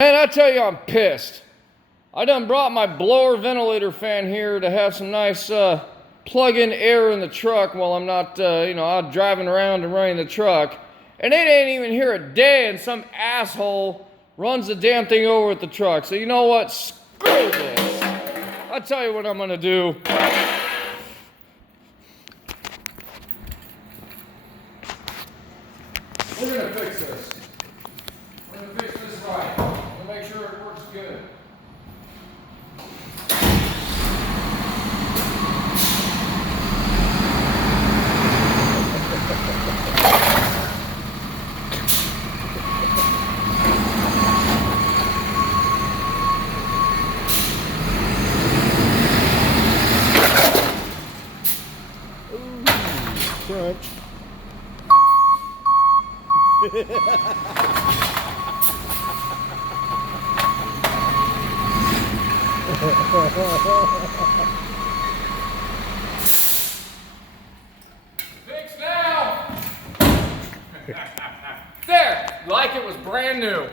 Man, I tell you, I'm pissed. I done brought my blower ventilator fan here to have some nice plug-in air in the truck while I'm not, out driving around and running the truck. And it ain't even here a day, and some asshole runs the damn thing over with the truck. So you know what? Screw this. I'll tell you what I'm gonna do. We're gonna fix this. We're gonna fix this right. We'll make sure it works good. Crunch. Fix now! There! Like it was brand new.